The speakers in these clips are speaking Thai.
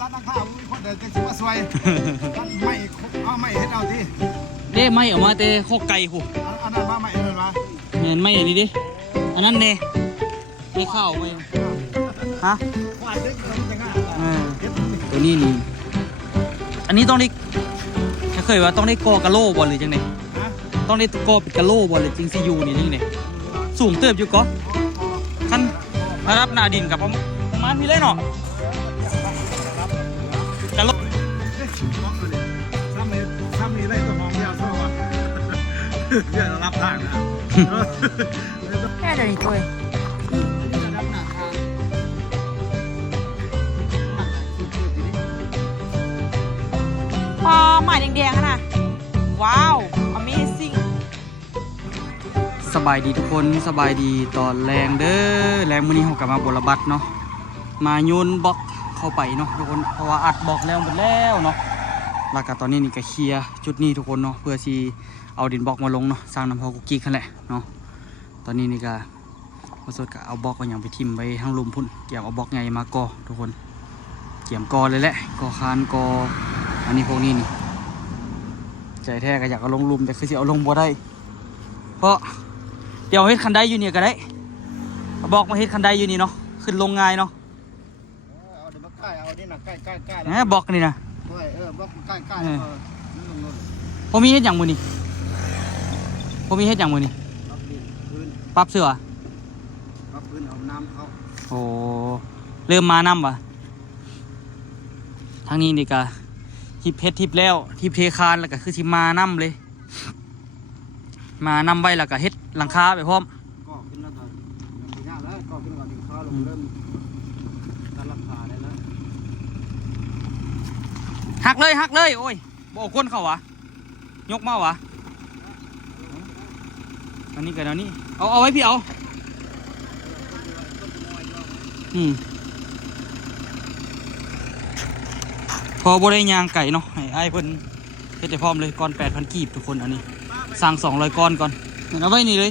ตัดราคาคนเดินจะสิมาสวยตัดไม่เอาไม่เห็นเอาที่เด้ไม่ออกมาแต่โคกไก่หูอันนั้นมาไม่เห็นมาเห็นไม่อันนี้ดิอันนั้นเน่ไม่เข้าไปฮะตัวนี้นี่อันนี้ต้องได้เคยว่าต้องได้กอกะโลบอลหรือจังไงต้องได้กอเป็นกะโลบอลหรือจริงซียูนี่นี่ไงสูงเติบอยู่ก็ขั้นระดับหน้าดินกับประมาณนี้เลยเนาะกะโลทำนี่ได้ตัวมองยาวเท่าว่าเดี๋ยวรับทางนะแค่เดี๋ยวนี้ตัวพอหมายแดงๆนะว้าว amazing สบายดีทุกคนสบายดีตอนแรงเด้อแรงมื้อนี้เรากลับมาบรบัดเนาะมาโยนบล็อกเข้าไปเนาะทุกคนเพราะว่าอัดบล็อกแล้วหมดแล้วเนาะแล้วก็ตอนนี้นี่ก็เคลียร์จุดนี้ทุกคนเนาะเพื่อที่เอาดินบล็อกมาลงเนาะสร้างน้ำพอกุกกี้กันแหละเนาะตอนนี้นี่ก็มาสดก็เอาบล็อกก็ยังไปทิ่มไปทั้งลุมพุ่นเกี่ยวเอาบล็อกใหญ่มาก่อทุกคนเกี่ยมก่อเลยแหละก่อคานก่ออันนี้พวกนี้นี่ใจแท้ก็อยากเอาลงลุมแต่คือสิเอาลงบ่ได้เพราะเดี๋ยวเฮ็ดคันไดอยู่เนี่ยก็ได้บอกมาเฮ็ดคันไดอยู่นี่เนาะขึ้นลงง่ายเนาะเอาเดี๋ยวมาใกล้เอาดินะใกล้บอกนี่นะบอกใกล้ผมมีเฮ็ดอย่างมือนี่ผมมีเฮ็ดอย่างมือนี่ปรับเสื้อรับพื้นเอาน้ำเขาโอ้เริ่มมาน้ำวะทางนี้นี่ก็ทิปเพชรทิปแล้วทิปเทคานแล้วก็คือทิมาน้ำเลยมาน้ำไว้แล้วก็เฮ็ดหลังคาไปพร้อมก็ขึ้นแล้วก็ยากแล้วก็ขึ้นก่อนถึงข้าวลงเริ่มการราคาได้แล้วหักเลยโอ้ยบอกคนเขาวะยกมาวะอันนี้กันอันนี้เอาไว้พี่เอาพอบริยางไก่เนาะไอ้เพิ่นเฮ็ดได้พร้อมเลยก้อน 8,000 กีบทุกคนอันนี้สั่ง200 ก้อนก่อนเอาไว้นี่เลย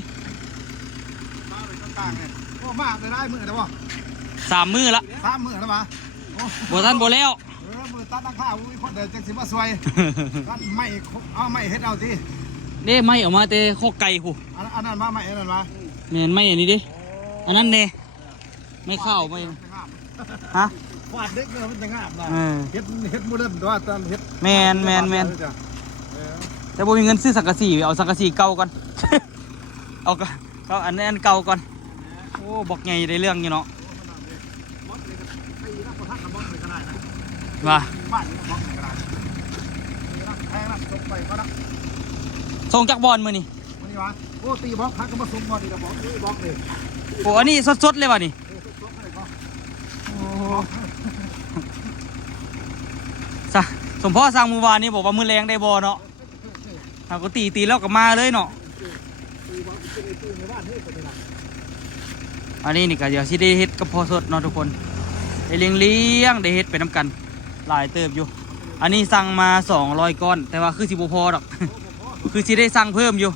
โอ้มากเลยได้มือแล้ววะ3 มื้อละ3 มื้อแล้ววะบ่ทันบ่แล้วมือตัดราคาคนเดินจะสิมาสวยตัดไม่เอาไม่เห็นเอาที่เด้ไม่ออกมาแต่โคกไก่หูอันนั้นมาไม่อันนั้นมาเห็นไม่อันนี้ดิอันนั้นเน่ไม่เข้าไม่ฮะฟาดเด็กเนี่ยมันจะงามนะเฮ็ดโมเดิร์นตัวตอนเฮ็ดแมนแต่บ่มีเงินซื้อสังกะสีเอาสังกะสีเก่าก่อนเอาอันนั้นเก่าก่อนโอ้บอกไงได้เรื่องอยู่เนาะว่าส่งจากบอลมือนี่โอ้ตีบล็อกพักก็มาส่งบอลดีกับบล็อกนี่บล็อกเลยโอ้อันนี้สดๆเลยว่ะนี่สมพ่อสร้างมือวานนี่บอกว่ามือแรงได้บอเนาะเราก็ตีแล้วก็มาเลยเนาะอันนี้นี่ก็เดี๋ยวสิได้เฮ็ดกับพ่อสดเนาะทุกคนได้เลี้ยงได้เฮ็ดไปน้ำกันหลายเติบอยู่อันนี้สั่งมา200 ก้อนแต่ว่าคือสิบ่พอดอกคือสิได้สั่งเพิ่มอยู่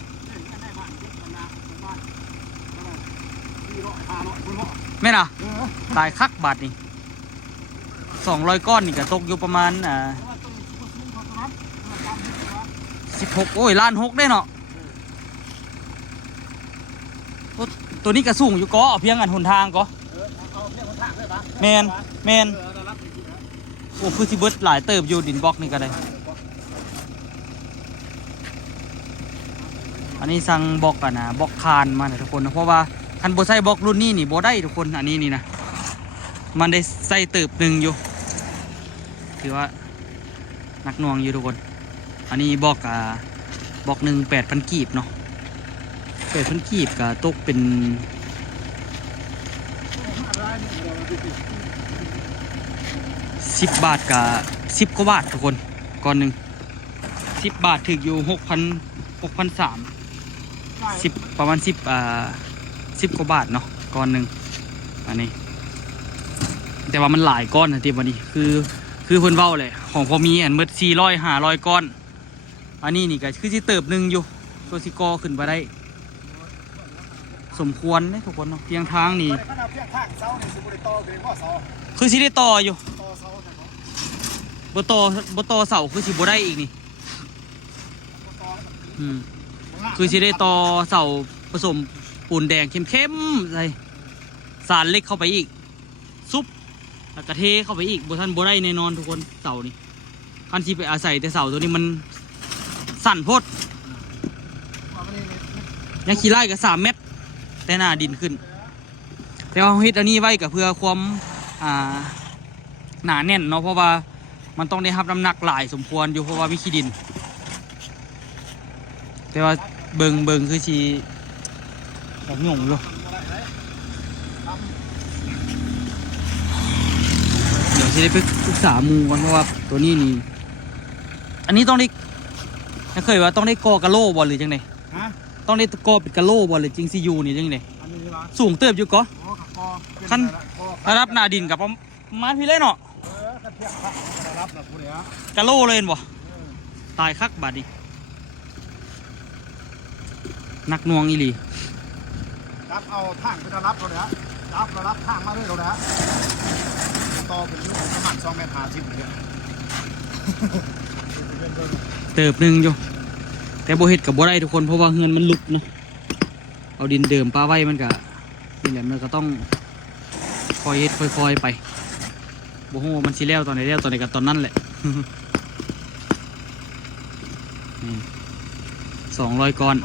แม่น่ะตายคักบาทนี่200 ก้อนนี่ก็ตกอยู่ประมาณ16โอ้ย1,600,000ได้เนาะตัวนี้ก็สูงอยู่ก็เอาเพียงอันหนทางก็แมนโอ้คือสิเบิดหลายเติบอยู่ดินบล็อกนี่ก็ได้อันนี้สั่งบล็อกกันนะบล็อกคานมาทุกคนนะเพราะว่าคันโบใส่บล็อกรุ่นนี้นี่โบได้ทุกคนอันนี้นี่นะมันได้ใส่เติบหนึ่งอยู่ถือว่านักหน่วงอยู่ทุกคนอันนี้บล็อกหนึ่ง8,000 กีบเนาะ8,000 กีบก็ตกเป็น10 บาทกับ10 กว่าบาททุกคนก้อนหนึ่ง10 บาทถึงอยู่6,300ประมาณ10 กว่าบาทเนาะก้อนหนึ่งอันนี้แต่ว่ามันหลายก้อนนะทีวันนี้คือเพิ่นเว้าเลยของพอมีอันเมื่อ400-500 ก้อนอันนี้นี่ก็คือสิเติบหนึ่งอยู่ตัวสิกอขึ้นไปได้สมควรเลยทุกคนเนาะเพียงทางนี่คือสิได้ต่ออยู่ บ่ต่อเสาคือสิบ่ได้อีกนี่คือสิได้ต่อเสาผสมปูนแดงเข้มๆใส่สารเล็กเข้าไปอีกซุปแล้วก็เทเข้าไปอีกบ่ทันบ่ได้แน่นอนทุกคนเสานี่คันสิไปอาศัยแต่เสาตัวนี้มันสั่นโพดยังขี้ไล่กับ3 เมตรแต่หน้าดินขึ้นแต่ว่าเฮ็ดอันนี้ไว้ก็เพื่อความหนาแน่นเนาะเพราะว่ามันต้องได้รับน้ำหนักหลายสมควรอยู่เพราะว่ามีขี้ดินแต่ว่าเบิงคือชีแบบหยุ่งอยู่เดี๋ยวจะได้ไปปรึกษาหมู่กันเพราะว่าตัวนี้นี่อันนี้ต้องได้เคยว่าต้องได้กอกะโลบอลหรือจังไงต้องได้กอเป็นกะโลบอลหรือจริงซียูนี่จังไงสูงเติบอยู่ก็ขั้นระดับหน้าดินกับประมาณพี่เล่นเนาะกะโลเลยบ่ตายคักบาดนี้นักนวงอีหลีรับเอาทางไปรับเขาเลยฮะรับทางมาด้วยเขาเลยฮะต่อเป็นลูกประมาณ2 เมตร 50เลยเติบหนึ่งอยู่แต่โบเฮ็ดกับโบได้ทุกคนเพราะว่าเงินมันลึกนะเอาดินเดิมปลาไว้มันก็นี่แหละมันก็ต้องคอยเฮ็ดคอยไปโบโหมันสิแล้วตอนไหนแล้วตอนไหนกับตอนนั้นแหละ200 ก้อน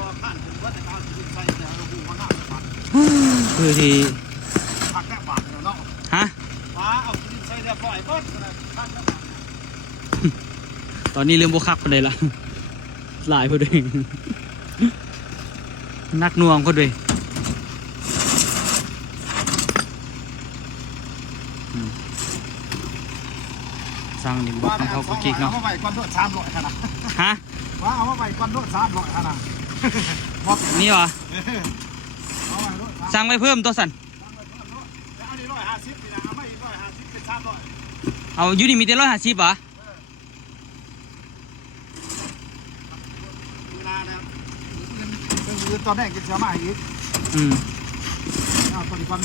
คือที่ฮะตอนนี้เริ่มบวคักไปเลยละหลายพอดีนักนวงพอดีสร้างดินบล็อกของเขากิ๊กเนาะเอาไปก้อนโดด300ขนาดฮะว่าเอาไปก้อนโดด300ขนาดนี่วะสั่งไปเพิ่มตัวสันเอาอยู่นี่มีแต่150ป่ะตอนแรกจะเสียมาอีกตอนนี้ก่อน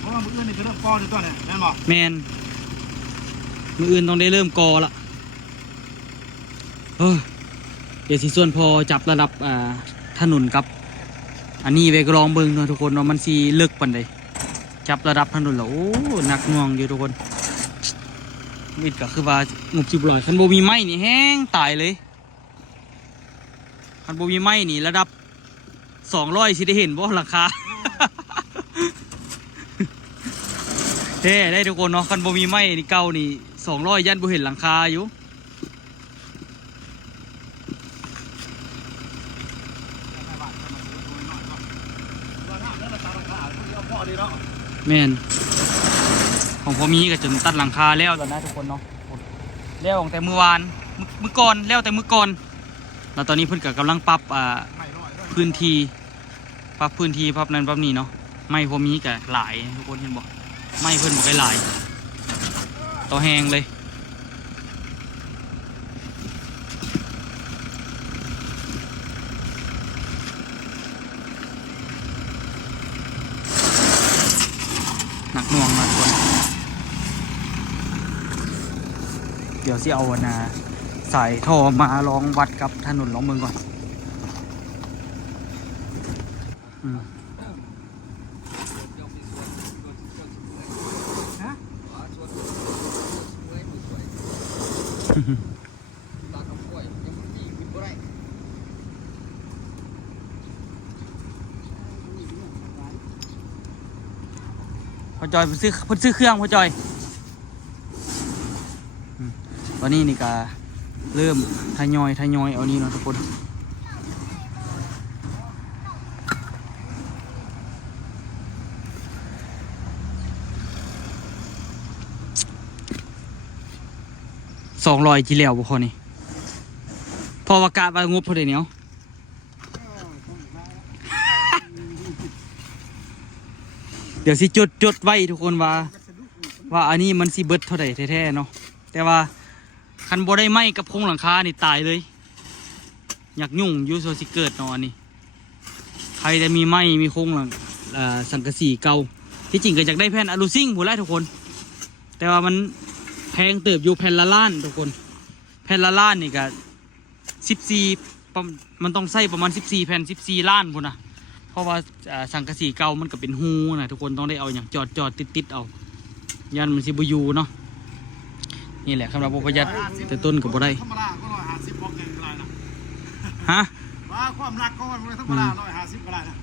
เพราะว่ามืออื่นนี่จะเริ่มก่อในตัวเนี่ยแม่นบอกแมนมืออื่นต้องได้เริ่มกอละเดี๋ยวสิส่วนพอจับระดับถนนกับอันนี้ไปก็ลองเบิ่งเนาะทุกคนว่ามันสีเลิกปันใดจับระดับถนนแล้วโอ้หนักหน่วงอยู่ทุกคนมิดก็คือว่างบ10 ลอยคันโบมีไม้นี่แห้งตายเลยคันโบมีไม้นี่ระดับ200สิได้เห็นบ่ราคา เท่ได้ทุกคนเนาะคันโบมีไม้นี่เก่านี่200ยันโบเห็นหลังคาอยู่แม่นของพอมีก็จนตัดหลังคาแล้วแล้วนะทุกคนเนาะแล้วตั้งแต่เมื่อวานมื้อก่อนแล้วแต่มื้อก่อนแล้วตอนนี้เพิ่นก็กำลังปรับพื้นที่ปรับนั้นปรับนี้เนาะไม่พอมีก็หลายทุกคนเห็นบ่ไม่เพิ่นบ่ได้หลายต่อแหงเลยหนักหน่วงมากคนเดี๋ยวสิเอาสายท่อมาลองวัดกับถนนลองเมืองก่อนพอจอยเพิ่นซื้อเครื่องพอจอยตอนนี้นี่ก็เริ่มทยอยเอานี่เนาะทุกคน200กี่แล้วบ่พอนี่พอว่ากะว่างบพอได้เนาะเดี๋ยวสิจดไว้ทุกคนว่าอันนี้มันสิเบิดเท่าไหร่แท้ๆเนาะแต่ว่าคันบ่ได้ไหมกับโครงหลังคานี่ตายเลยอยากยุ่งอยู่โซสิเกิดเนาะอันนี้ใครจะมีไหมมีโครงหลังสังกะสีเก่าที่จริงก็อยากได้แผ่นอะลูซิ่งผู้ไล่ทุกคนแต่ว่ามันแพ งเติบอยู่แผ่นละล้านทุกคนแผ่นละล้านนี่ก็14มันต้องใส่ประมาณ14แผ่น14ล้านพุ่นนะเพราะว่าสังกะสีเก่ามันก็เป็นหูนะทุกคนต้องได้เอาอย่างจอดติดเอายันมันสิบอยู่เนาะนี่แหละคำว่าประหยัดแต่ต้นก็บ่ได้ ธรรมดาก็150บล็อกเองก็ได้นะ ฮะ ว่าความรักก็มันธรรมดา150ก็ได้นะ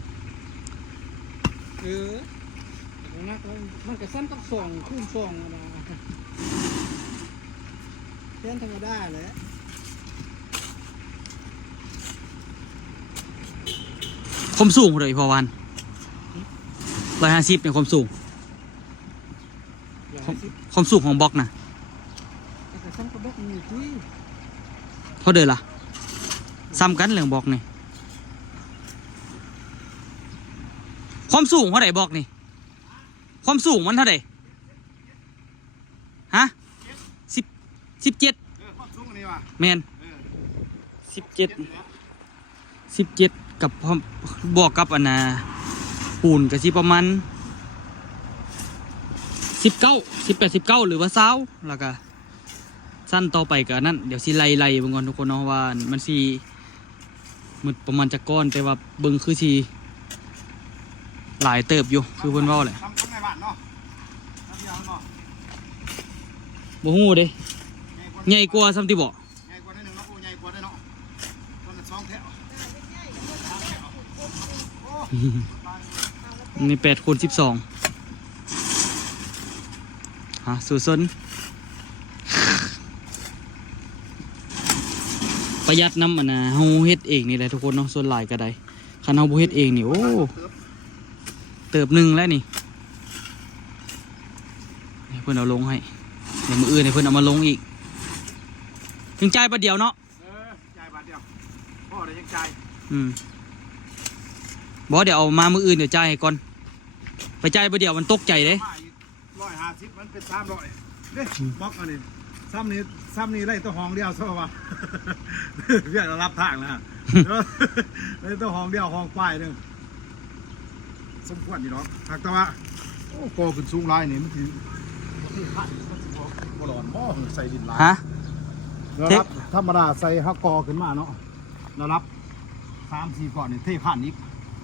มันก็สั้นกับส่งคูณส่งนะเส้นธรรมดาเลย ความสูงเลยพอวัน150เนี่ยความสูงความสูงของบล็อกนะ แต่สั้นกับบอกมีที่ เท่าเดิมล่ะซ้ำกันเรื่องบล็อกนี่ความสูงเท่าไหร่บล็อกนี่ความสูงมันเท่าไหร่ฮะ17 ความสูงอันนี้ว่ะ แมน17กับพร้อมบวกกับอันน่ะปูนก็สิประมาณ18 19หรือว่า20แล้วก็สั้นต่อไปก็นั่นเดี๋ยวสิไล่เบิ่งก่อนทุกคนเนาะว่ามันสิมึดประมาณจะก้อนแต่ว่าเบิ่งคือสิหลายเติบอยู่คือเพิ่นเว้าแหละ ทำในบ้านเนาะทำยาวเนาะ บ่ฮู้เด้ใหญ่กว่าซ้ำที่บ่ ใหญ่กว่าได้หนึ่งเนาะโอ้ใหญ่กว่าได้เนาะตัวนั้น2แถว นี่8 x 12ฮะสู่ซนประหยัดน้ำมันนะเฮาเฮ็ดเองนี่แหละทุกคนเนาะส่วนหลายก็ได้คันเฮาบ่เฮ็ดเองนี่โอ้เติบหนึ่งแล้วนี่ให้เพิ่นเอาลงให้เดี๋ยวมื้ออื่นให้เพิ่นเอามาลงอีกถึงจ่ายบัดเดียวเนาะ จ่ายบาทเดียวพ่อได้ยังจ่าย บ่เดี๋ยวเอามามื้ออื่นเดี๋ยวจ่ายให้ก่อนไปจ่ายบัดเดียวมันตกใจเด้ 150มันเป็น300เด้บล็อกอันนี้ซ้ำนี้ไล่ตัวห้องเดียวซะว่าเรียกรับทางแล้วไล่ตัวห้องเดียวห้องป้ายนึงสมควรอยู่เนาะหากแต่ว่าโอ้โกขึ้นสูงหลายนี่มันสิบ่ร้อนบ่ใส่ดินหลาย ฮะ แล้วรับธรรมดาใส่ฮักกอขึ้นมาเนาะแล้วรับ3-4ก่อนนี่เทข้านอีก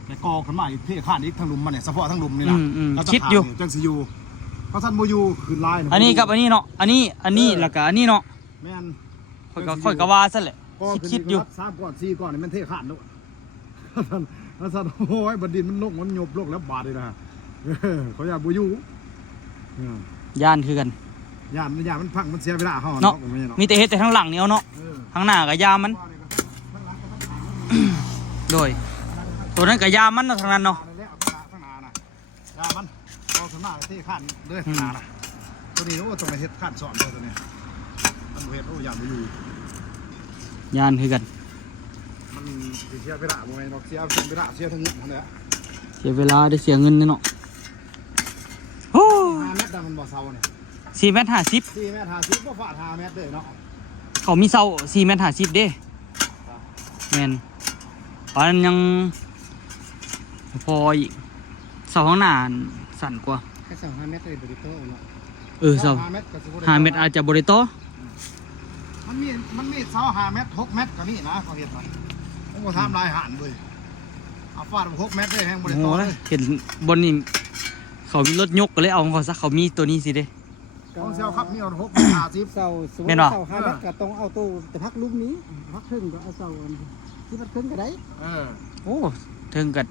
แต่กอขึ้นมาอีกเทข้านอีกทั้งหลุมมันเนี่ยเฉพาะทั้งหลุมนี่นะแล้ว คิดอยู่ จังสิอยู่เพราะท่านบ่อยู่ขึ้นลาย อันนี้กับอันนี้เนาะอันนี้แล้วก็อันนี้เนาะ แม่น ค่อยก็ว่าซะแหละ กอขึ้น คิดอยู่ 3ก่อน4ก่อนนี่มันเทข้านเนาะแล้วท่านโอ้ยบัดดินมันลงมันยบลงแล้วบาดเลยนะเขาอยากบ่อยู่ ย่านคือกัน ย่านมันพังมันเสียเวลาเฮา เนาะ ไม่ใช่เนาะ มีแต่เฮ็ดแต่ทางหลังนี่เอาเนาะทางหน้าก็ยามมันโดยตัวนั้นก็ยามมันเนาะทางนั้นเนาะ ข้างหน้าน่ะยามันเอาขึ้นมาเทข้านเลยข้างหน้าน่ะตัวนี้โอ้ต้องไปเฮ็ดข้านสอนตัวนี้มันบ่เฮ็ดโอ้ยานบ่อยู่ ย่านคือกัน มันเสียเวลาบ่แม่นดอกเสียเวลาเสียทั้งหมดนั่นแหละ เสียเวลาได้เสียเงินเนาะโอ้ 5 เมตรมันบ่เซาเนี่ย 4 เมตร 50 4 เมตร50บ่ฟาด5 เมตรเลยเนาะ เขามีเสา4 เมตร 50เด้แม่นเพราะนั้นยังพออีกเสาข้างหน้าสั่นกว่า แค่2-5 เมตรเลยบริโภคเนาะ เสา 5 เมตรก็สิบ่ได้ 5 เมตรอาจจะบ่ได้ต่อ มันมีเสา5 เมตร6 เมตรก็มีนะเขาเฮ็ดมาผมบ่ทำลายหานเลยเอาฟาด6 เมตรเลยแฮงบ่ได้ โอ้ ต่อ โห เลย เห็นบนนี่เขามีรถยกก็เลยเอาของเขาซะเขามีตัวนี้สิเด้ ของเซลครับมีเอา6 เมตร50 เสาสมม แม่ ติ นบ่ เสา5 เมตรก็ต้องเอาตู้แต่พักลุ่มนี้พักครึ่งก็เอาเสาอันที่พักครึ่งก็ได้ โอ้ถึงกับ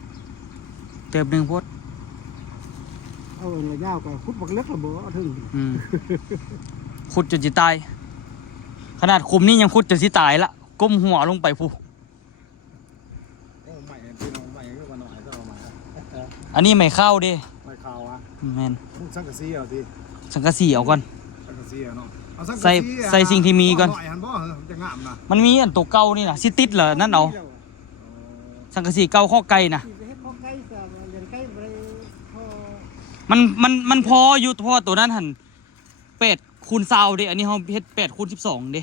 เติมหนึ่งพด เอาอันละยาวก็ขุดบักเล็กละบ่เอาถึง ขุดจนจะตายขนาดคุมนี่ยังขุดจนสิตายละก้มหัวลงไปผู้ โอ้ใหม่พี่น้องใหม่ก็ว่าน้อยก็เอามา อันนี้ไม่เข้าเด้ ไม่ข่าวอ่ะ แมน สังกะสีเอาสิ สังกะสีเอาก่อน สังกะสีเนาะเอาสังกะ ใส่สิ่งที่มีก่อน หน่อยหันบ่จะงามนะ มันมีอันตัวเก่านี่นะสิติดเหรอนั่นเอาสังกะสีเก่าข้อไก่นะ สิไปเฮ็ดข้อไก่ซะเลี้ยงไก่บ่ได้พอ มันพออยู่เพราะว่าตัวนั้นหัน8 คูณ20เด้อันนี้เขาเฮ็ด8 คูณ 12เด้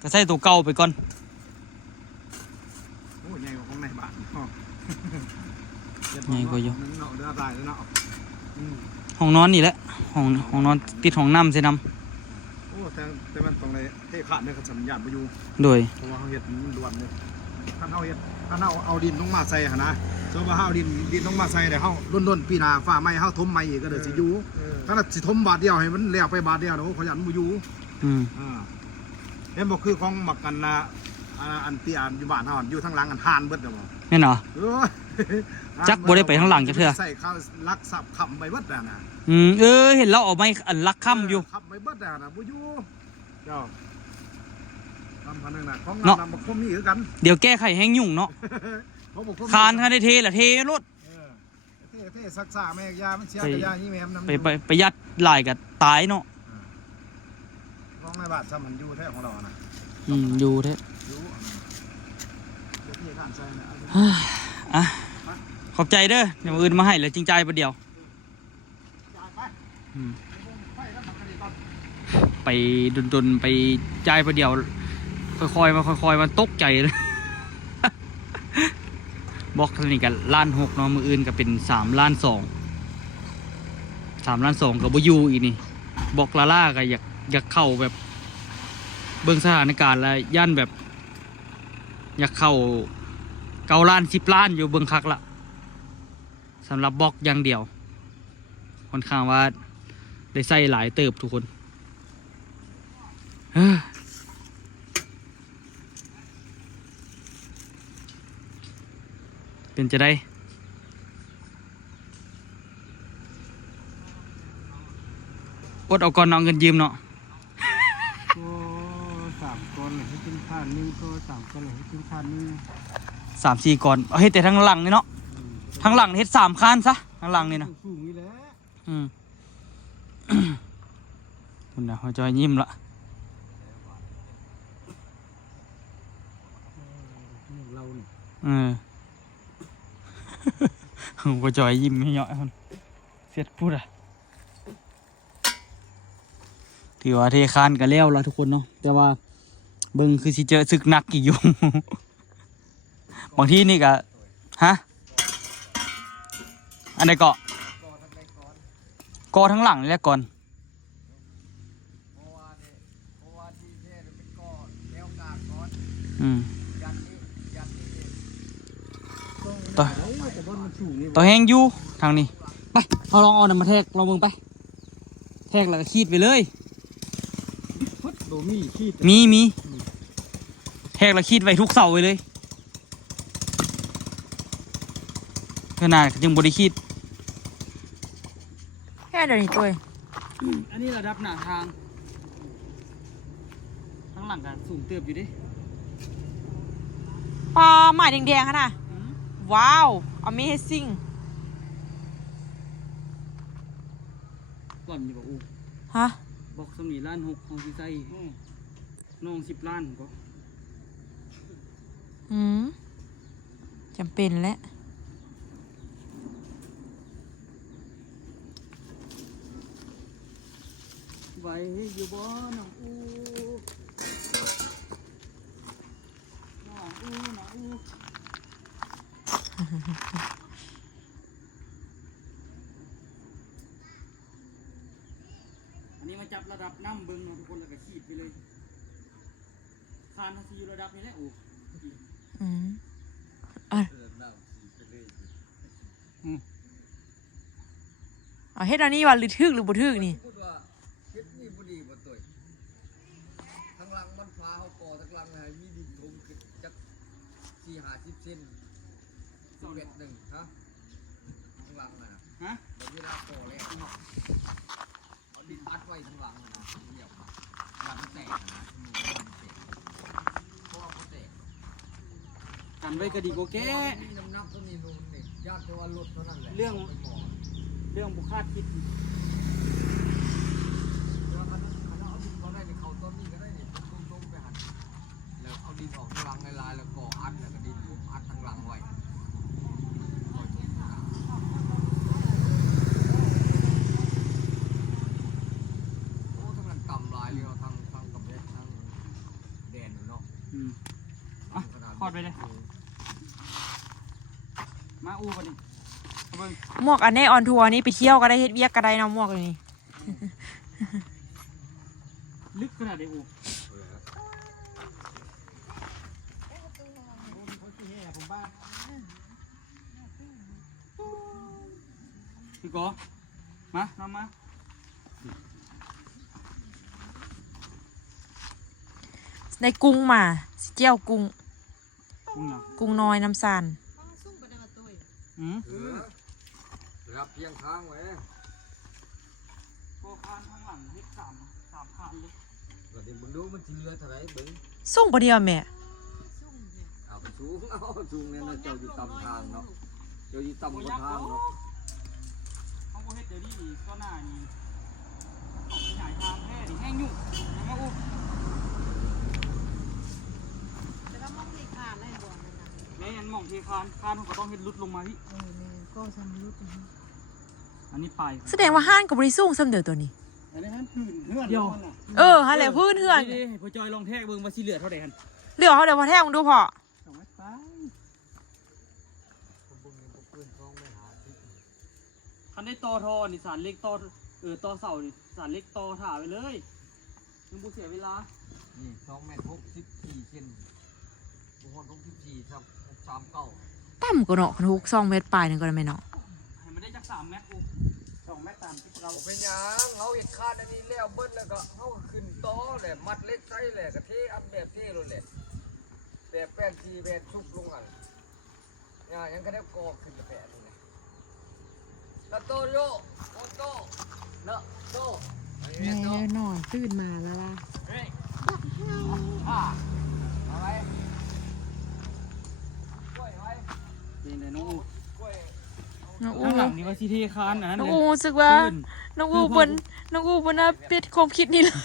ก็ใส่ตัวเก่าไปก่อน โอ้ยใหญ่กว่าของในบ้าน ใหญ่กว่าอยู่ เนาะเด้อตายแล้วเนาะ ห้องนอนนี่แหละห้องนอนติดห้องน้ำใส่น้ แต่มันตรงในเทขาดเนี่ยสัญญาณไปอยู่ โดย เพราะว่าเขาเห็ดมันด่วนเลยถ้าเขาเห็ดถ้าเขาเอาดินลงมาใส่หนนะสมมติว่าเขาเอาดินลงมาใส่เลยเขาล้นปีหนาฝ้าไม้เขาทมไม้อีกก็เดี๋ยวสิอยู่ถ้าเราสิทมบาทเดียวให้มันเลี้ยวไปบาทเดียวเนาะเขายันมาอยู่เห็นบอกคือของหมักกันนะอันที่อ่านอยู่บ้านเขาอยู่ทางหลังอันหานเบิดเดี๋ยวบอก แม่นเหรอ จักบ่ได้ไปข้างหลังจักเทื่อ ใส่ข้าวลักสับขำไปเบิดนะ เห็นเราออกไม่อันลักค่ำอยู่ ขำไปเบิดนะบ่อยู่เจ้าทำพันนึงนะของ เนาะ นำบักคมมีคือกัน เดี๋ยวแก้ไขแห้งยุ่งเนาะ ของบักคม คานคันได้เทละเทรถ เท่ซักษาแม่ยามันเสียกับยานี่แม่น้ำ ไปยัดลายกับตายเนาะ ของในบาทซ้ำมันอยู่แท้ของเรานะ อยู่เท่ อยู่เดี๋ยวพี่ข้านใส่นะ อ่ะขอบใจเด้อเดี๋ยวอื่นมาให้เลยจริงใจประเดียว ไปดนไปใจายประเดียวค่อยๆมาตกใจเลย บอกเท่านี้กัน1,600,000เนาะมืออื่นก็เป็น3,200,000 3,200,000กับบุยูอีกนี่บอกล่าก็อยากเข้าแบบเบิ่งสถานการณ์แล้วย่านแบบ อยากเข้า9,000,000 10,000,000อยู่เบิ่งคักละสำหรับบอกอย่างเดียวค่อนข้างว่าได้ใส่หลายเติบทุกคนเป็นจะได้อดเอาก่อนเอาเงินยืมเนาะ ก็3ก้อนเลยให้กินข้าวนึงก็3ก้อนเลยให้กินข้าวนึง 3-4 ก่อนเอาเฮ็ดแต่ทั้งหลังนี่เนาะทั้งหลังเฮ็ด3คันซะทั้งหลังนี่นะ สูงนี่แหละ คุณนะเขาจอยยิ้มละ เราเนี่ย ผมก็จอยยิ้มให้เหยาะคนเสียดพูดอะถือว่าเทคานกันแล้วทุกคนเนาะแต่ว่าเบิ่งคือสิเจอศึกหนักอีกอยู่ บางที่นี่ก็ฮะอันไหนเกาะกอทั้งหลังนี่แหละก่อนต่อ แต่บนมันสูงนี่ ต่อแห้งอยู่ทางนี้ไปเอาลองเอาน้ำมาแทกลองเบิ่งไปแทกแล้วก็ขีดไปเลย พุดโดมีขี้ มีแทกแล้วขีดไว้ทุกเสาไว้เลยขนาดยังบริขีด แค่เดี๋ยวนี้ตัว อันนี้ระดับหน้าทางข้างหลังกันสูงเติบอยู่ดิ ปลาหมายแดงๆค่ะน่ะว้าว amazing ก่อนอยู่บอกอู ฮะ บอกสมี1,600,000ของที่ใส่น้อง10,000,000ก็ จำเป็นแล้ว ไว้อยู่บ่น้องอูน้องอูอันนี้มาจับระดับน้ำเบิ้งเนาะทุกคนแล้วก็ขีดไปเลยคานทัศอยู่ระดับนี้แหละโอ้ เอาเฮ็ดอันนี้ว่าหรือทึกหรือบ่ทึกนี่ พูดว่าเฮ็ดนี่บ่ดีบ่ตัวทางหลังมันฟ้าเฮาก่อทางหลังให้มีดินถมขึ้นจัก4-50 เซน11นึงฮะทางหลังน่ะ ฮะ บ่เวลาก่อแล้วเอาดินอัดไว้ทางหลังน่ะเรียบดันแตกนะเพราะว่าเขาแตก กันไว้ก็ดีกว่าแก มีน้ำหนักตัวนี้นู่นนี่ญาติแต่ว่ารถเท่านั้นแหละ เรื่อง ไปหมอ เรื่องบุคคาดคิด แล้วคันเอาดินเขาได้นี่เขาต้นนี้ก็ได้นี่ตุ้มๆไปหั่นแล้วเอาดินออกทางหลังลายๆแล้วก่ออัดแล้วก็ดินทุบอัดทางหลังไว้ โอ้ทำงานต่ำลายเลยทางกับทางแดนเนาะ อ่ะคอดไปเลยมาอูกันดิเอาเบิ่ง หมวกอันนี้ออนทัวร์นี่ไปเที่ยวก็ได้เฮ็ดเวียกก็ได้เนาะหมวกนี่ ลึกข ขนาดเดียว ผมบ้า พี่โกมาทำมา ในกุ้งมาสิเจียวกุ้ง กุ้งเหรอ กุ้งน้อยน้ำซาน อืม รับเพียงค้างไว้ โคคานข้างหลังเฮ็ดสามคานเลย ก็เดี๋ยวมึงดูมันสิเหลือเท่าไหร่เบิ่ง ส่งบ่เดียวแม่ เอาไปสูงเอาสูงเนี่ยเนาะเจ้าอยู่ต่ำทางเนาะเจ้าอยู่ต่ำกว่าทางเนาะ เขาบ่เฮ็ดเดี๋ยวนี้ก็หน้านี่ของขยายทางแค่นี่แห้งยุ่งยังมาอู้แม่ยันหม่องเทคานเขาก็ต้องเฮ็ดลุดลงมาพี่อันนี้ปลาย แสดงว่าห้านกับบริสูงซ้ำเดียวตัวนี้ อันนี้มันพื้นเพื่อน เดี๋ยว ฮะแหละพื้นเฮือน นี่ๆพอจอยลองแทกเบิ่งว่าสิเหลือเท่าใดกัน เหลือเขาเดี๋ยวพอแท้มึงดูพอ สองไม้ไป คันได้ต่อทอนี่สารเล็กต่อต่อเสานี่สารเล็กต่อถ่าไปเลยยังบ่เสียเวลา นี่2 เมตร 64 เซนบุหอน64ครับ39 ต่ำกว่าเนาะคันฮุก2 เมตรปลายนึงก็ได้แม่เนาะ ให้มันได้จัก3เมตรอู้ 2 เมตรตามที่เรา เป็นหยังเฮาเฮ็ดคาดอันนี้แล้วเบิ้ลแล้วก็เฮาขึ้นต่อแหละมัดเล็กใส่แหละก็เทอันแบบเทโลดแหละแบบแป้นทีแบบชุบลงอันยังก็ได้กอขึ้นแต่แปะนี่นะแล้วโตโยโอโตเนาะโต แม่หน่อยตื่นมาแล้วล่ะ เฮ้ยเอาไว้กล้วยไว้ นี่เลยน้องอู้ กล้วย น้องอู ข้างหลังนี่ว่าสิเทคานอันนั้น น้อง เลย อูรู้สึกว่า ขึ้น น้องอูบนน่ะปิดความคิดนี่เลย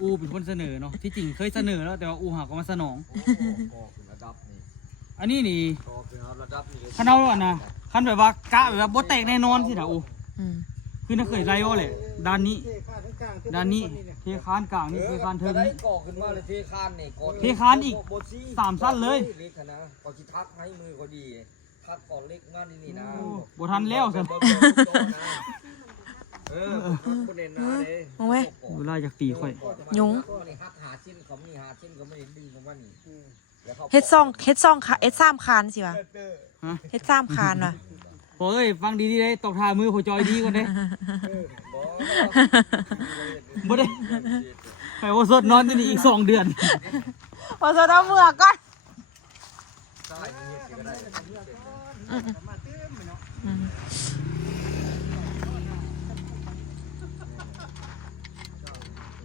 อูเป็นคนเสนอเนาะที่จริงเคยเสนอแล้วแต่ว่าอูหาก็มาสนอง โอ้กอขึ้นระดับนี่ อันนี้นี่ กอขึ้นระดับนี่ คันเอาอ่ะนะคันแบบว่ากะแบบว่าบ่แตกแน่นอนสินะอู อืม คือน่าเคยไล่โอเลยด้านนี้ เทข้างกลาง ด้านนี้เทคานกลางนี่เทคานเทิง ได้ นี่ กอขึ้นมาเลยเทคานนี่กอ เทคานอีก บดซี่ 3สั้นเลย เล็กนะกอสิทักให้มือก็ดีทักก่อนเล็กงานนี่นะ บ่ทันแล้วสิ เออบ่เด่นนะเด้ มองไว้ เวลาอยากตีข่อย ยุง นี่ฮักหาชิ้นเขามีหาชิ้นเขาไม่ได้ดึงของมันนี่ เฮ็ดซองค่ะเฮ็ด3คานสิวะ ฮะ เฮ็ด3คานว่ะ โอ้ยฟังดีๆได้ตกท่ามือพอจอยดีก่อนเด้บ่ได้ไปว่าสดนอนอยู่นี่อีก2 เดือน พอจะเอาเมือกก่อน ใช่เฮ็ดก็ได้ มาเต็มเลยเนาะ อืม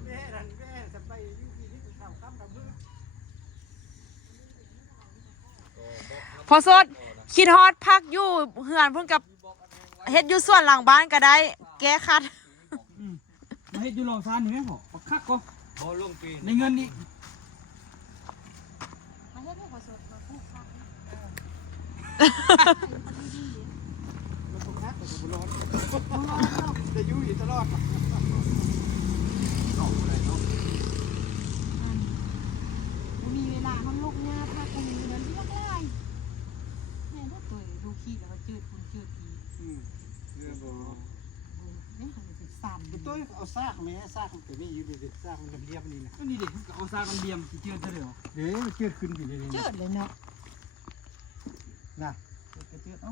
แม่นั่นแม่จะไปอยู่ที่นี่ข้าวข้ามกับมือ พอสดคิดฮอดพักอยู่เฮือนเพิ่นกับเฮ็ดอยู่ส่วนหลังบ้านก็ได้ แก้คัด มาเฮ็ดอยู่รองซานนี่แม่นบ่บักคักก็ บ่ลงปีน ได้เงินอีก มันตกคักกับบุร้อนจะอยู่อีกตลอด มีเวลาเขาลูกงาพักกันอยู่นั้นที่ไล่แม่ถ้าตัวดูขี้แล้วก็จืดคุณจืดที เรื่องบ่ นี่เขาจะสั่น บุต้ยเอาซากแม่ซากมันก็มีอยู่ดิซากมันเรียบนี่นะ ก็นี่เด็กก็เอาซากันเบียมสิเจือนเถอะเด้อ เด้เชื่อขึ้นอยู่นี่ จืดเลยเนาะ นะ เจือนเอ้า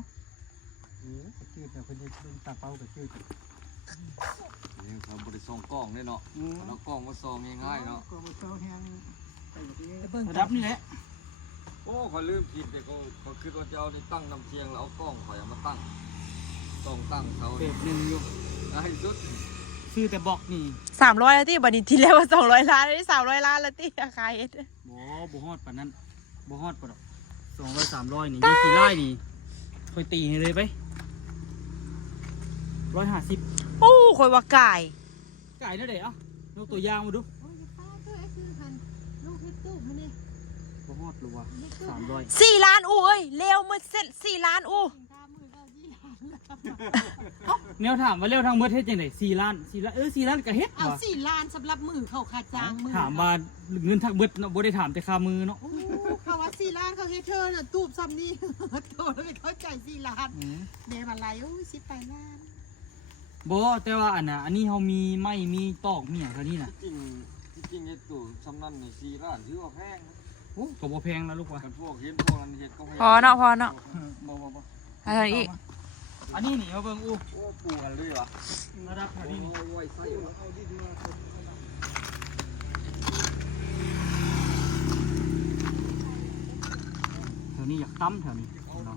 ชื่อแต่คนนี้เป็นตาเป้ากับชื่อ นี่เขาบ่ได้ส่องกล้องเด้เนาะเอากล้องมาส่องง่ายๆเนาะ ก็มาเต้าแห้งไปอย่างนี้ จะเบิ่ง ระดับนี่แหละ โอ้เขาลืมคิดแต่ก็คิดว่าจะเอานี่ตั้งน้ำเชียงแล้วเอากล้องข่อยเอามาตั้งต้องตั้งเขา เปรตหนึงอยู่ ให้สุด ซื้อแต่บอกนี่ 300แล้วที่บัดนี้ที่แล้วว่า200ล้านได้300ล้านแล้วที่ราคาเฮ็ด บ่ฮอดปานนั้นบ่ฮอดปานดอก200 300นี่ยี่สิไร่นี่ค่อยตีให้เลยไป150 โอ้ข่อยว่าไก่ ไก่เท่าใดเอ้าลกตัวอย่างมาดู โอ้ยป้าตัวไอ้คือหันลูกเฮ็ดตู้มันนี่ บ่ฮอดหรือว่า300 4ล้านอู้เอ้ยเร็วมาเสร็จ4ล้านอู้ กินข้าวมือเรายี่หลาน แนวถามว่าเร็วทางเบิดเฮ็ดจังได๋4 ล้าน4ล้าน4ล้านก็เฮ็ด เอา ว่ะ 4 ล้านสำหรับมือเขาขาดจางมือ ถามว่าเงินทักเบิดเนาะบ่ได้ถามแต่ค่ามือเนาะ โอ้เขาว่า4 ล้านเขาเฮ็ดเธอน่ะตูบซ้ำนี่โตแล้วไม่เข้าใจ4 ล้านแม่มาไล่โอ้ย10 ไปล้าน บ่แต่ว่าอันน่ะอันนี้เฮามีไม้มีตอกมีหยังเท่านี้น่ะ จริง จริงไอ้ตู่ชำนาญนี่4 ล้านถือว่าแพง ก็บ่แพงนะลูกว่ะ กันพวกเห็นพวกนั้นเฮ็ดก็ พอเนาะพอเนาะ บ่ เอาเท่านี้อีก อันนี้นี่มาเบิ่งอู้ โอ้ปูกันเลยวะ ระดับแถวนี้นี่ โอ้ยไว้ใส่วะ แถวนี้อยากตั้มแถวนี้เนาะ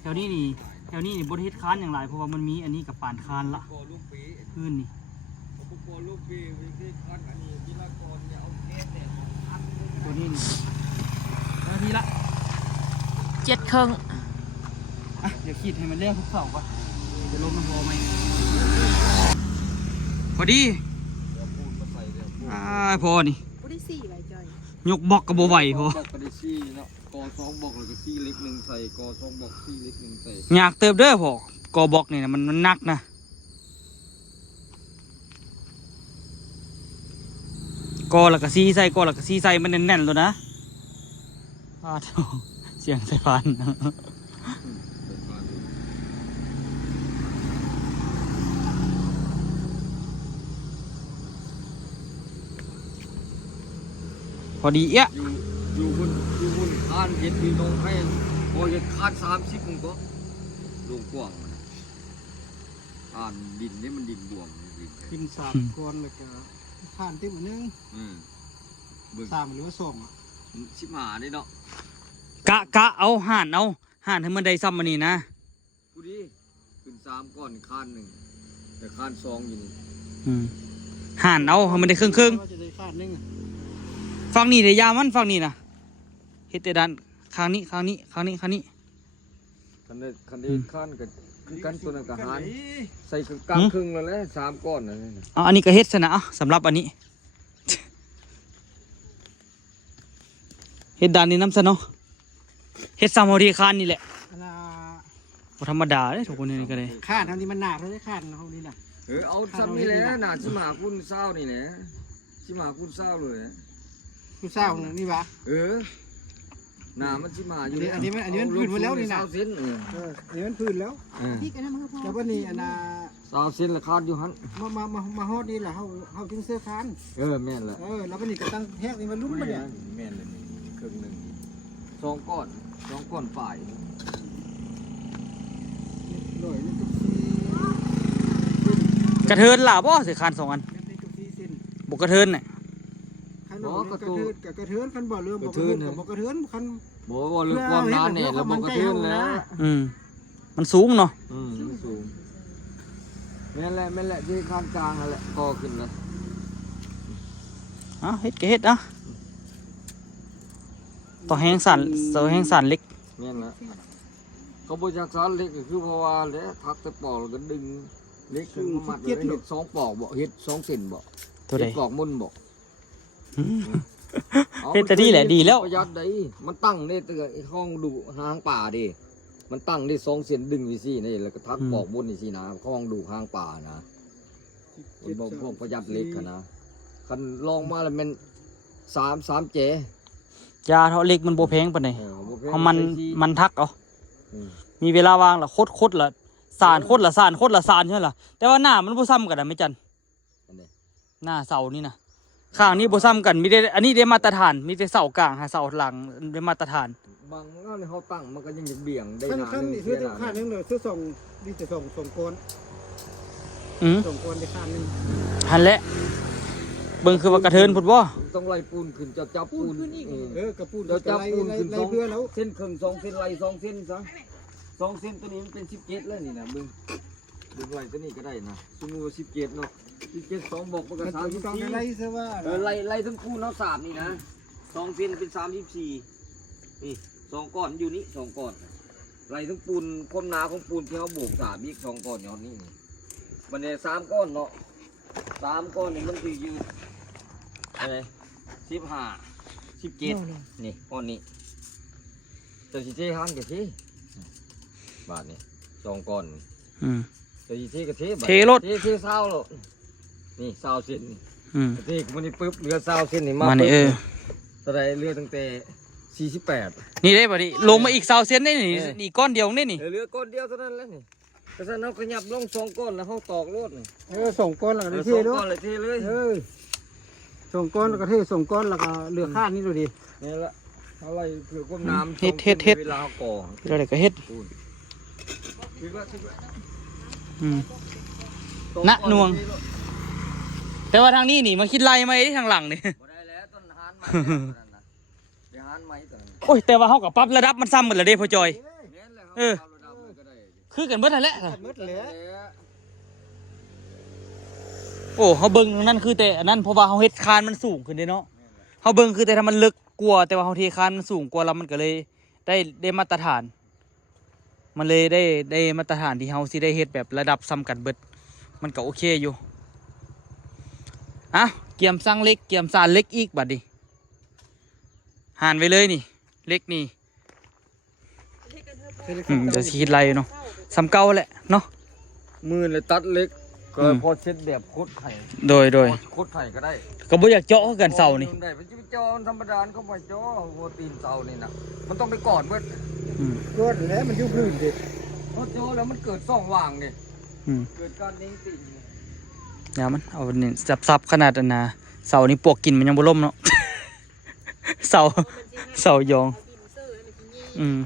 แถวนี้นี่บ่ได้เฮ็ดค้านอย่างไรเพราะว่ามันมีอันนี้กับปานคานละ กอลูกปี พื้นนี่ กอลูกปีวิธีคัดอันนี้กีฬากรเนี่ยเอาแค่แต่อัด ตัวนี้นี่นาทีละ 7 ครึ่ง อ่ะเดี๋ยวขีดให้มันเรียกทุกเสาก่อนจะลงน้ำพอไหมพอดี เดี๋ยวปูนมาใส่เดี๋ยวปูน พอนี่ บ่ได้4ใบจอย ยกบล็อกก็บ่ไหวพอ บอกก็ได้ซี่เนาะกอ2บอกแล้วก็ซี่เล็ก1ใส่กอ2บอกซี่เล็ก1ใส่ อยากเติบเด้อพอกอบล็อกนี่นะมันหนักนะกอแล้วก็ซีใส่กอแล้วก็ซีใส่มันแน่นๆเลยนะโธ่เสียงใส่ฟัน พอดีเอ๊ะ อยู่หุ่นคานเฮ็ดอยู่ตรงให้พอเฮ็ดคาน30มึงก็ลงกว้างมันอ่านดินนี่มันดินบวมดิน กิน3ก้อนแล้วก็ผ่านเต็มอันนึง เบิ่ง 3หรือว่า2อ่ะ ชิบหาได้เนาะ กะเอาห่านให้มันได้ซ้ำมันนี่นะ กูดิขึ้น3ก้อนคาน1แต่คาน2อยู่นี่ ห่านเอาให้มันได้ครึ่ง ว่าจะได้ผ่านนึง ๆฝั่งนี้เดี๋ยวยามันฝั่งนี้นะเฮ็ดแต่ด้านข้างนี้ข้างนี้ข้างนี้ข้างนี้ คันได้คานก็คือกันตัวนั้นก็หารใส่กลางครึ่งแล้วแหละ3ก้อนนั่นน่ะ เอาอันนี้ก็เฮ็ดซะนะเอาสำหรับอันนี้ เฮ็ดด้านนี้น้ำซะเนาะเฮ็ดซ้ำพอดีคานนี่แหละ อันน่ะ บ่ธรรมดาเด้ทุกคนนี่ก็ได้ คาดเท่านี้มันหนักเลยคาดเฮานี่น่ะ เอาซ้ำนี่แหละน่ะชิมาคุณเศร้านี่แหละชิมาคุณเศร้าเลย ผู้สาวนี่วะ หน้ามันชิมาอยู่ อันนี้มันพื้นไว้แล้วนี่นะ เศร้าเส้น อันนี้มันพื้นแล้ว พี่กันนะมือพอ แล้ววันนี้อันน่ะ เศร้าเส้นละคาดอยู่หัน มาฮอดนี่แหละเฮาจึงเสื้อคาน แม่นละ แล้ววันนี้ก็ตั้งแฮกนี่มันลุ้มมาเนี่ย แม่นเลยนี่ครึ่งหนึ่ง2 ก้อนฝ่าย หน่อยนี่ก็4 กระเทินล่ะบ่สิคาน2 อัน นี่ก็4เซน บ่กระเทินน่ะ คันบอกกระเทือนกับกระเทือนคันบ่เรือบ่กระเทือนกับบ่กระเทือนคัน บอกว่าเรื่องความนานเนี่ยแล้วบอกกระเทือนแล้ว มันสูงเนาะ มันสูงแม่นแหละที่ข้างกลางนั่นแหละก่อขึ้นแล้ว เฮ็ดก็เฮ็ดอ่ะต่อแห้งสั่นเล็ก แม่นละเขาบริจาคสารเล็กก็คือเพราะว่าแล้วทักแต่ปอกแล้วก็ดึงเล็กขึ้นมามัดเลยเห็ด2 ปอกบ่เห็ด2 เซนบ่ ตัวใด เห็ดปอกมุนบ่ เฮ็ดแต่ดีแหละดีแล้ว ประหยัดได้มันตั้งได้ตั้งไอ้ห้องดูหางป่าดิมันตั้งได้2 เซนดึงนี่สินี่แล้วก็ทักปอกบนนี่สินะห้องดูหางป่านะมันบอกพวกประหยัดเล็กอะนะคันลองมาแล้วมัน3 เจ ยาเท่าเล็กมันบ่แพงปานใด บ่แพง เพราะมันทักเอา อืม มีเวลาวางละโคตรละสารโคตรละสารใช่ไหมล่ะแต่ว่าหน้ามันบ่ซ้ำกันนะไม่จัน อันนี้ หน้าเสานี่นะข้างนี้บ่ซ้ำกันมีแต่อันนี้ได้มาตรฐานมีแต่เสากลางหาเสาหลังได้มาตรฐาน บางเงาเนี่ยเขาตั้งมันก็ยังเบี่ยงได้ คัน นาน คัน นึ นี่ ง คือ เสีย คาด นาน นึงเลยคือ2นี่จะ2ก้อน อืม 2ก้อนได้คาดนึง หันแหละเบิ่งคือว่ากระเทินพุ่นบ่ ต้องไล่ปูนขึ้นจะจับปูน กระปูน เราจับปูนขึ้น ไล่เพื่อแล้ว เส้นครึ่ง2 เส้นไล่2 เส้นซะ2 เส้นตัวนี้มันเป็น17แล้วนี่นะมึงไล่ตัวนี้ก็ได้นะสมมุติว่า17เนาะ17 2บอกมันก็ ต้องไล่ซะว่า ไล่ทั้งคู่เนาะ3นี่นะ2 เส้นเป็น34นี่2 ก้อนอยู่นี่2 ก้อนไล่ทั้งปูนความหนาของปูนที่เขาโบก3อีก2 ก้อนย้อนนี่มันเนี่ย3 ก้อนเนาะ3 ก้อนนี่มันคืออยู่อะไร17นี่ก้อนนี้จะสิเทหันกับที่บาทนี่2 ก้อน อืม จะสิเทกับที่บาท เทรถ เทเศร้าหรอนี่20 เส้นนี่ อืม เทมันนี่ปึ๊บเรือ20 เส้นนี่มา มานี่ ปึ๊บแสดงเรือตั้งแต่48 นี่ได้บ่ดิลงมาอีก20 เซนได้นี่อีกก้อนเดียวนี่นี่ เรือก้อนเดียวเท่านั้นแหละนี่แต่ถ้าเราขยับลง2 ก้อนแล้วเขาตอกรถนี่ 2ก้อนแล้ว เอ ได้ อ เท 2 เนาะ ก้อนเลยเทเลย ส่งก้อนแล้วก็เทส่งก้อนแล้วก็เหลือข้านนี่ดูดิ นี่แหละอะไรเผื่อก้มน้ำ เฮ็ด เวลาเขาก่อ เดี๋ยวก็เฮ็ด คิดว่า อืม ณหน่วง แต่ว่าทางนี้นี่มันคิดไล่มาทางหลังนี่ บ่ได้แล้วต้นหานไม้ตอนนั้นนะเดี๋ยวหานไม้ตอนนั้น โอ้ยแต่ว่าเฮาก็ปรับระดับมันซ้ำกันแล้วเด้พ่อจอย แม่นแล้ว เออ เขาระดับมันก็ได้ คือกันเบิดนั่นแหละ มืดเลย โอ้เฮาเบิ่งนั่นคือแต่อันนั้นเพราะว่าเฮาเฮ็ดคานมันสูงขึ้นเด้เนาะเฮาเบิ่งคือแต่ถ้ามันลึกกว่าแต่ว่าเฮาเทคานมันสูงกว่าแล้วมันก็เลยได้มาตรฐาน มันเลยได้มาตรฐานที่เฮาสิได้เฮ็ดแบบระดับซ้ำกันเบิดมันก็โอเคอยู่อ่ะเกียมสร้างเล็กเกียมสานเล็กอีกบัดนี้หานไว้เลยนี่เล็กนี่เดี๋ยวสิคิดไรเนาะซ้ำเก่าแหละเนาะ มือเลยตัดเล็กก็ อืม พอเช็ดแบบโคตรไข่ โดย โคตรไข่ก็ได้ ก็บ่อยากเจาะคือกันเสานี่ ได้มันจะไปเจาะธรรมดาเขาไปเจาะหัวตีนเสานี่นะมันต้องไปกอดเมื่อ อืม เกิดแล้วมันยุ่งพื้นดิ พอเจาะแล้วมันเกิดซ่องว่างนี่ อืม เกิดการเด้งตีนนี่ เดี๋ยวมันเอานี่ซับขนาดนั้นนะเสานี่ปวกกินมันยังบ่ล่มเนาะ เสายองอืม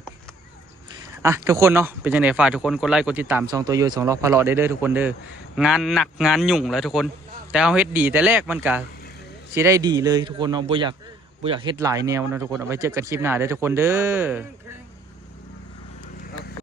อ่ะทุกคนเนาะเป็นยังไงฝากทุกคนกดไลค์กดติดตามช่องตัวยู2 ล้อพะเลาะได้เด้อทุกคนเด้องานหนักงานยุ่งแล้วทุกคน แต่เอาเฮ็ดดีแต่แรกมันก็สิได้ดีเลยทุกคนเนาะบ่อยากเฮ็ดหลายแนวนะทุกคนเอาไว้เจอกันคลิปหน้าเด้อทุกคนเด้อ แข็ง